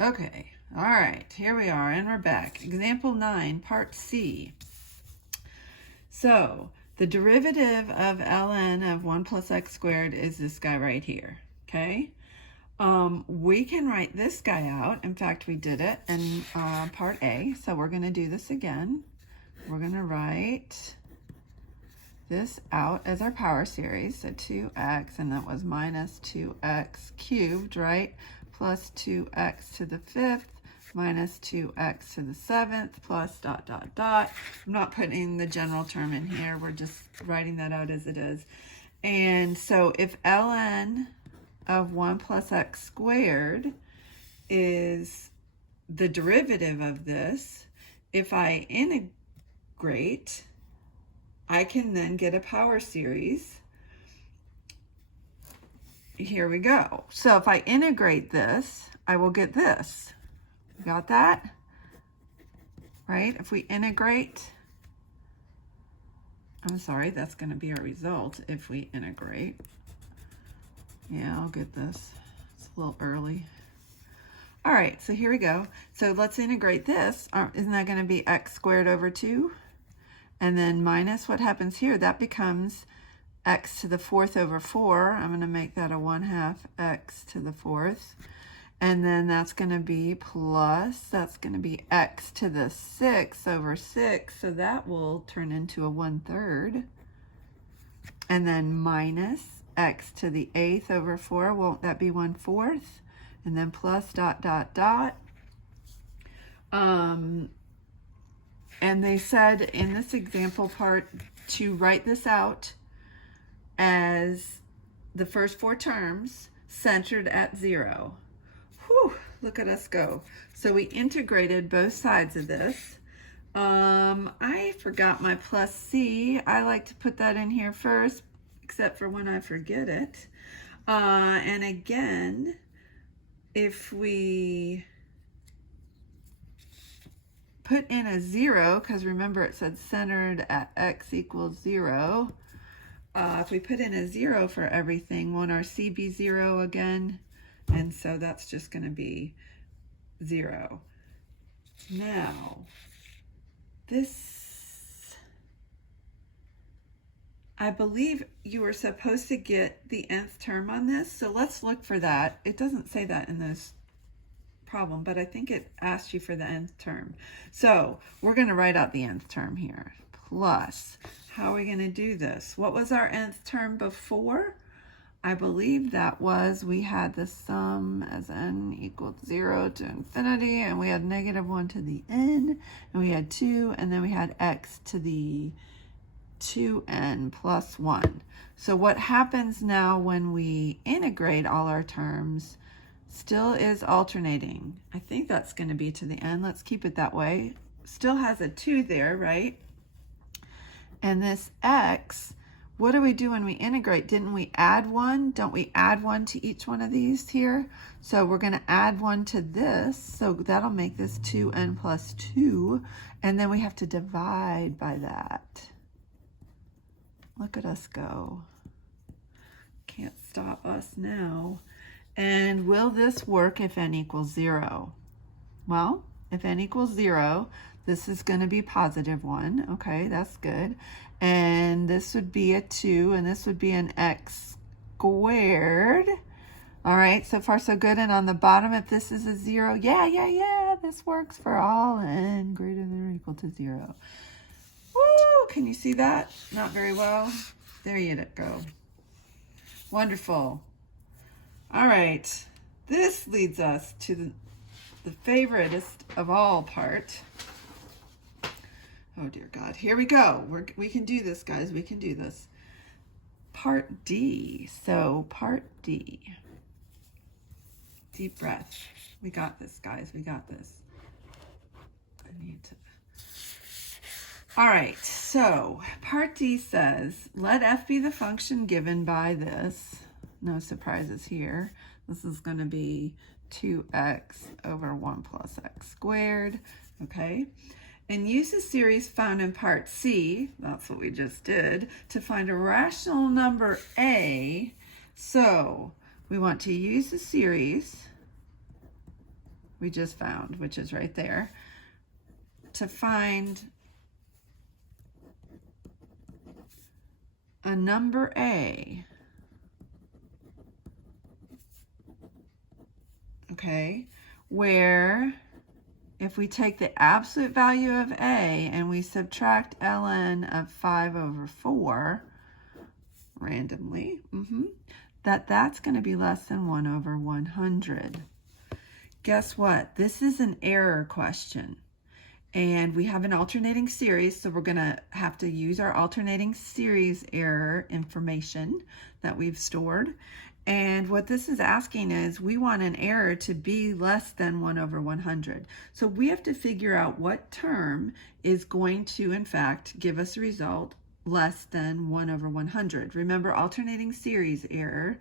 Okay, all right, here we are, and we're back. Example 9, part C. So, the derivative of ln of 1 plus x squared is this guy right here, okay? We can write this guy out. In fact, we did it in part A, so we're going to do this again. We're going to write this out as our power series, so 2x, and that was minus 2x cubed, right? Plus 2x to the 5th minus 2x to the 7th plus dot, dot, dot. I'm not putting the general term in here. We're just writing that out as it is. And so if ln of 1 plus x squared is the derivative of this, if I integrate, I can then get a power series. Here we go. So if I integrate this, I will get this. Got that? Right? If we integrate, I'm sorry, that's going to be our result if we integrate. Yeah, I'll get this. It's a little early. All right, so here we go. So let's integrate this. Isn't that going to be x squared over 2? And then minus what happens here, that becomes x to the 4th over 4. I'm going to make that a 1/2 x to the 4th. And then that's going to be plus, that's going to be x to the 6th over 6. So that will turn into a 1/3. And then minus x to the 8th over 4. Won't that be 1/4? And then plus dot, dot, dot. And they said in this example part to write this out as the first 4 terms centered at 0. Whew, look at us go. So we integrated both sides of this. I forgot my plus c. I like to put that in here first, except for when I forget it. And again, if we put in a 0, because remember it said centered at x equals 0. If we put in a 0 for everything, won't our c be 0 again? And so that's just going to be 0. Now, this, I believe you were supposed to get the nth term on this, so let's look for that. It doesn't say that in this problem, but I think it asked you for the nth term. So we're going to write out the nth term here. Plus, how are we going to do this? What was our nth term before? I believe that was, we had the sum as n equals 0 to infinity, and we had -1 to the n, and we had 2, and then we had x to the 2n plus 1. So what happens now when we integrate all our terms still is alternating. I think that's going to be to the n. Let's keep it that way. Still has a 2 there, right? And this x, what do we do when we integrate? Didn't we add 1? Don't we add 1 to each one of these here? So we're going to add 1 to this. So that'll make this 2n plus 2. And then we have to divide by that. Look at us go. Can't stop us now. And will this work if n equals 0? Well, if n equals 0, this is going to be +1. Okay, that's good. And this would be a 2, and this would be an x squared. All right, so far so good. And on the bottom, if this is a 0, yeah, this works for all n greater than or equal to 0. Woo! Can you see that? Not very well. There you go. Wonderful. All right, this leads us to the favoriteest of all part. Oh dear God, here we go. We can do this, guys. We can do this. Part D. So part D. Deep breath. We got this, guys. We got this. I need to. All right, so part D says, let f be the function given by this. No surprises here. This is going to be 2x over 1 plus x squared, okay? And use the series found in part C, that's what we just did, to find a rational number A. So we want to use the series we just found, which is right there, to find a number A, okay, where if we take the absolute value of A and we subtract ln of 5/4 randomly, that's going to be less than 1/100. Guess what? This is an error question. And we have an alternating series, so we're going to have to use our alternating series error information that we've stored. And what this is asking is we want an error to be less than 1/100. So we have to figure out what term is going to, in fact, give us a result less than 1/100. Remember, alternating series error,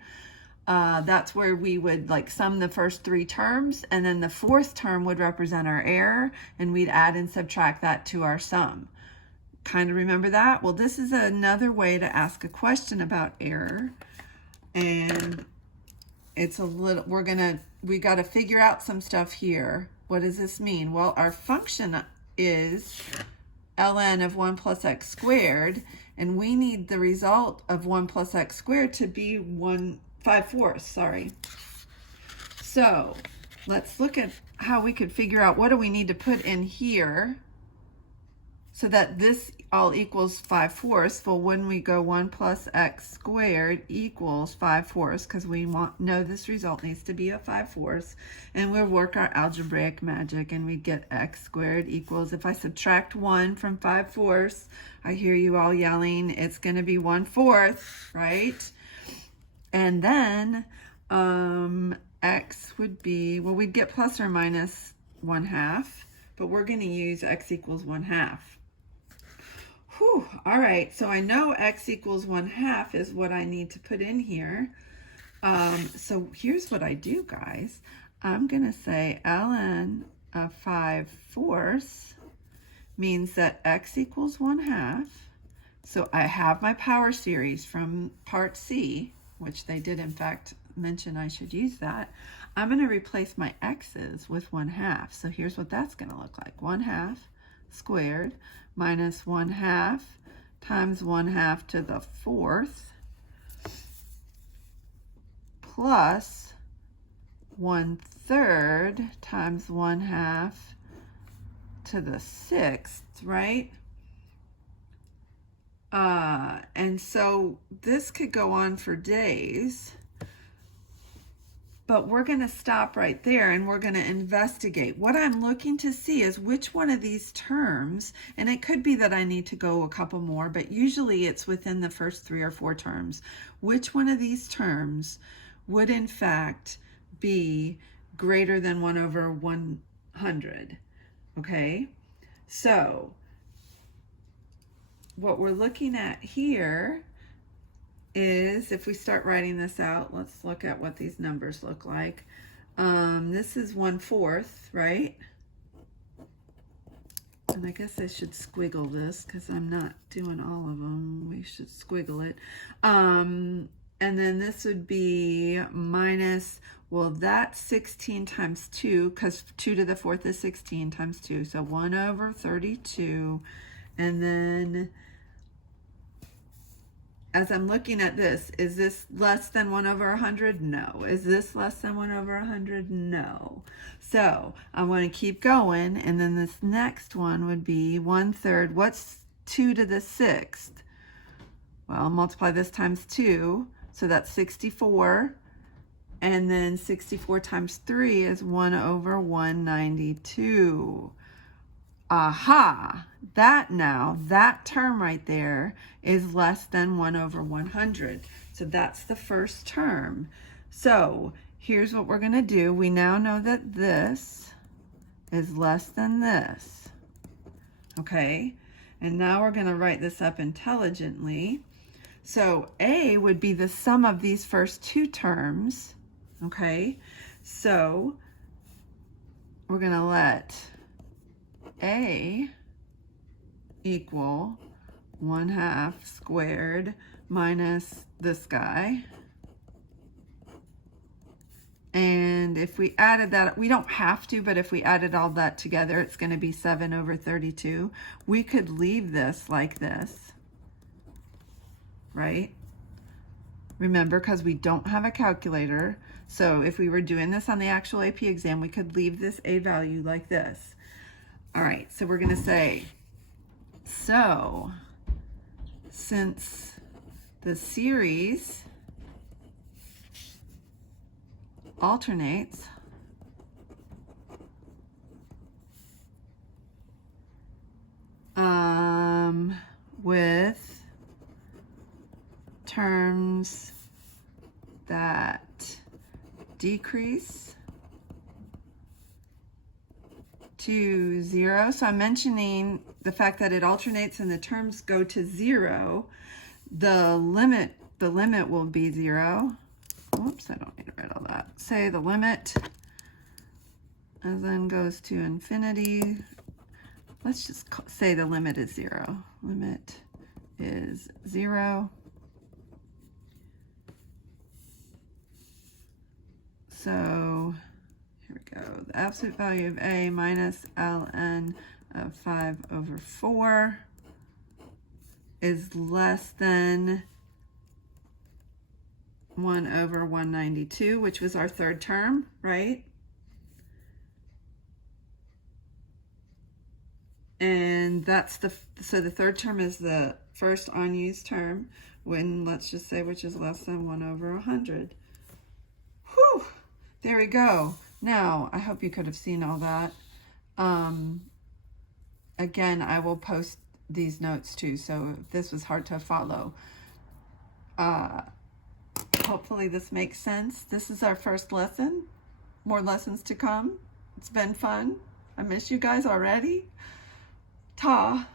that's where we would like sum the first three terms, and then the fourth term would represent our error, and we'd add and subtract that to our sum. Kind of remember that? Well, this is another way to ask a question about error. And it's a little, we got to figure out some stuff here. What does this mean? Well, our function is ln of 1 plus x squared, and we need the result of 1 plus x squared to be 5/4, sorry. So let's look at how we could figure out what do we need to put in here so that this all equals 5/4. Well, when we go 1 plus x squared equals 5/4, because we know this result needs to be a 5/4, and we'll work our algebraic magic, and we get x squared equals, if I subtract 1 from 5/4, I hear you all yelling, it's going to be 1/4, right? And then x would be, well, we'd get plus or minus 1/2, but we're going to use x equals 1/2. Whew, all right, so I know x equals 1/2 is what I need to put in here. So here's what I do, guys. I'm going to say ln of 5/4 means that x equals 1/2. So I have my power series from part C, which they did in fact mention I should use that. I'm going to replace my x's with 1/2. So here's what that's going to look like. 1/2 squared minus 1/2 times 1/2 to the 4th plus 1/3 times 1/2 to the 6th, right? And so this could go on for days, but we're going to stop right there and we're going to investigate. What I'm looking to see is which one of these terms, and it could be that I need to go a couple more, but usually it's within the first 3 or 4 terms. Which one of these terms would in fact be greater than 1/100? Okay, so what we're looking at here is, if we start writing this out, let's look at what these numbers look like. This is 1/4, right? And I guess I should squiggle this because I'm not doing all of them. We should squiggle it. And then this would be minus, well, that's 16 times 2, because 2 to the 4th is 16 times 2. So 1/32. And then as I'm looking at this, is this less than 1/100? No. Is this less than 1/100? No. So I want to keep going, and then this next one would be 1/3. What's 2 to the 6th? Well, multiply this times 2, so that's 64. And then 64 times 3 is 1/192. Aha! That term right there is less than 1/100. So that's the first term. So here's what we're going to do. We now know that this is less than this. Okay? And now we're going to write this up intelligently. So A would be the sum of these first 2 terms. Okay? So we're going to let A equal 1/2 squared minus this guy And if we added that, we don't have to, but if we added all that together, it's going to be 7 over 32. We could leave this like this, right? Remember, because we don't have a calculator. So if we were doing this on the actual AP exam, we could leave this A value like this. All right, so we're going to say, so since the series alternates with terms that decrease to 0. So I'm mentioning the fact that it alternates and the terms go to 0. The limit will be 0. Oops, I don't need to write all that. Say the limit and then goes to infinity. Let's just say the limit is 0. Limit is 0. So here we go. The absolute value of A minus ln of 5 over 4 is less than 1 over 192, which was our third term, right? And that's so the third term is the first unused term, when, let's just say, which is less than 1 over 100. Whew, there we go. Now, I hope you could have seen all that. Again, I will post these notes too, so if this was hard to follow, hopefully this makes sense. This is our first lesson. More lessons to come. It's been fun. I miss you guys already. Ta.